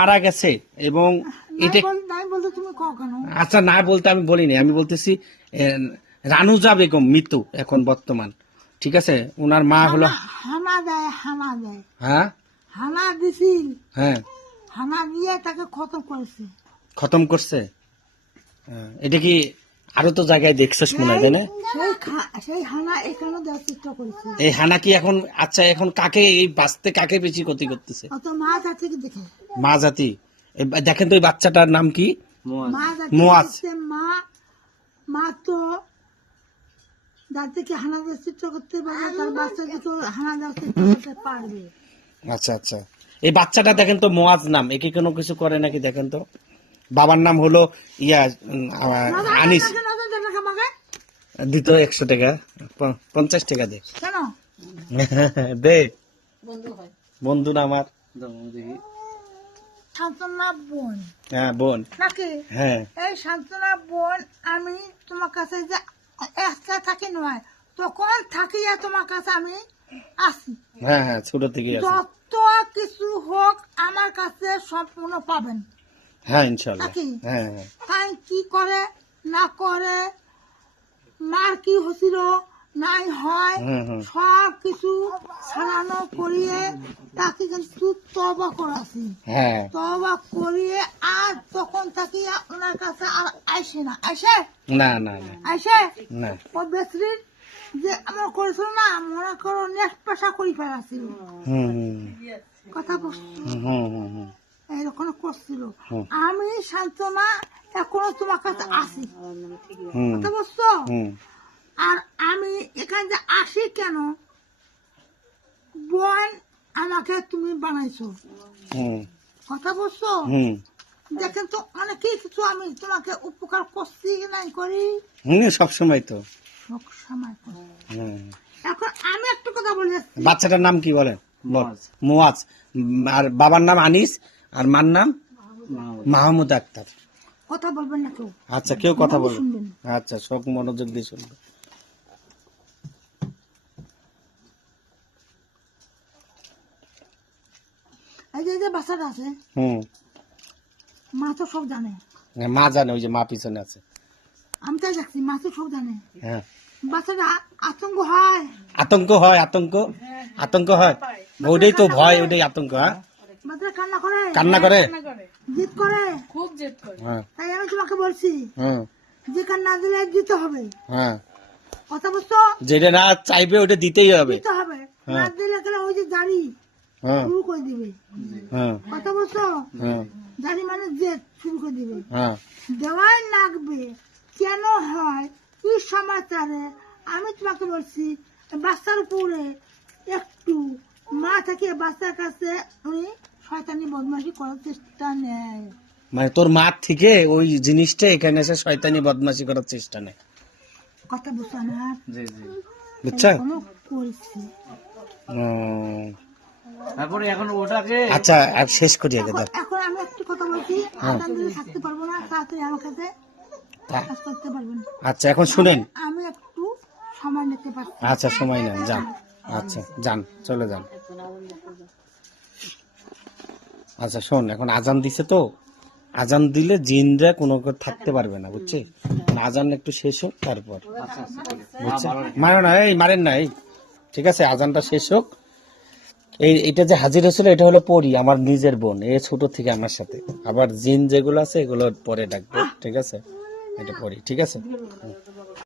মারা গেছে এবং এটা আচ্ছা না বলতে আমি বলিনি, আমি বলতেছি রানুজা বেগম মৃত্যু এখন বর্তমান, ঠিক আছে। ওনার মা হলো হানা দেয় হ্যাঁ হানা দিছিল, হ্যাঁ হানা দিয়ে তাকে খতম করছে। এটা কি আরো তো জায়গায় দেখছিস মনে হয়, তাই না? সেই হানা এখানে দেওয়ার চেষ্টা করেছে। এই হানা কি এখন আচ্ছা এখন কাকে এই বাঁচতে কাকে বেশি ক্ষতি করতেছে? অত মা জাতি দেখে মা জাতি। দেখেন তো ওই বাচ্চাটার নাম কি? মা জাতি মুয়াজ। মা তো যাদেরকে হানা দেওয়ার চেষ্টা করতে পারবে তার বাচ্চাকে তো হানা দেওয়ার চেষ্টা করতে পারবে। আচ্ছা আচ্ছা, এই বাচ্চাটা দেখেন তো মুয়াজ নাম, একে কোনো কিছু করে নাকি দেখেন তো। বাবার নাম হলো আনিস। দিত 100 টাকা, 50 টাকা দে। কেন দে বন্ধু না আমার। শান্তনা বোন। হ্যাঁ বোন নাকি? হ্যাঁ এই শান্তনা বোন, আমি তোমার কাছে যে একলা থাকি নয়, তখন থাকিয়া তোমার কাছে আমি আসি। হ্যাঁ হ্যাঁ, ছোট থেকে আছে। যত কিছু হোক আমার কাছে সম্পূর্ণ পাবেন। হ্যাঁ ইনশাআল্লাহ। নাকি? হ্যাঁ হ্যাঁ। তাই কি করে না করে, মার কি হছিল নাই হয়, সব কিছু সারানো করিয়ে তাকে কিন্তু তওবা করাছি। হ্যাঁ তওবা করিয়ে আর তখন থাকি ওনার কাছে আর আইসে না। আইসে না না না আইসে না। ও বেসরির যে আমার করেছিল না, মনে করো নেক্সট পেশা করি ফেলাছিল। কথা বলছো এরকম করছিল। আমি শান্তনা এখনো তোমার কাছে আসি। কথা বলছো? আর আমি এখানে যে আসি কেন, বোন আমাকে তুমি বানাইছো। কথা বলছো? দেখেন তো অনেকেই কিছু আমি তোমাকে উপকার করছি নাই করি? সবসময় তো সব সময় করি। এখন আমি একটা কথা বলি, বাচ্চাটার নাম কি বলেন? মুয়াজ। আর বাবার নাম আনিস আর মার নাম মাহমুদ আক্তার। কথা বলবেন না কেউ। আচ্ছা কেউ কথা বলবেন? শুনবেন। আচ্ছা সব মনোযোগ দিয়ে শুনবে। এই যে বাচ্চাটা আছে, মা তো সব জানে। মা জানে, ওই যে মা পিছনে আছে। আমি তাই দেখছি, মা তো সব জানে। হ্যাঁ বাচ্চাটা আতঙ্ক হয়। আতঙ্ক হয়, আতঙ্ক হয়। ওটাই তো ভয়, ওটাই আতঙ্ক। হ্যাঁ বাচ্চাটা কান্না করে, জিদ করে, খুব জেদ করে। তাই আমি তোমাকে বলছি যে কান্না দিলে দিতে হবে। কথা বলছো? যেটা না চাইবে ওটা দিতেই হবে। দিতে হবে, না দিলে কেন ওই যে দাড়ি শুরু করে দিবে। কথা বলছো? দাড়ি মানে জেদ শুরু করে দিবে। দেওয়াই লাগবে। কেন হয় কি সমাচারে আমি তোমাকে বলছি, বাচ্চার উপরে একটু মা থেকে বাচ্চার কাছে উনি শয়তানি বদমাশি করার চেষ্টা নেয়। মানে তোর মা থেকে ওই জিনিসটা এখানে এসে শয়তানি বদমাশি করার চেষ্টা নেয়। কথা বুঝছো আমার? বুঝছো? করছি। তারপরে এখন ওটাকে আচ্ছা আর শেষ করি আগে। এখন আমি একটু কথা বলছি, আদান দিলে থাকতে পারবো না, তাড়াতাড়ি আমার কাছে কাজ করতে পারবেন। আচ্ছা এখন শুনেন, আমি একটু সময় নিতে পারছি। আচ্ছা সময় নেন, যান। আচ্ছা যান, চলে যান। আচ্ছা শোন, এখন আজান দিছে তো, আজান দিলে জিনরা কোনো থাকতে পারবে না, বুঝছিস? আজান একটু শেষ হোক তারপর, বুঝছেন? মারো না, এই মারেন না, এই ঠিক আছে, আজানটা শেষ হোক। এটা যে হাজির হয়েছিল এটা হলো পরি, আমার নিজের বোন, এ ছোট থেকে আমার সাথে। আবার জিন যেগুলো আছে এগুলো পরে ডাকবে, ঠিক আছে? এটা পরি, ঠিক আছে?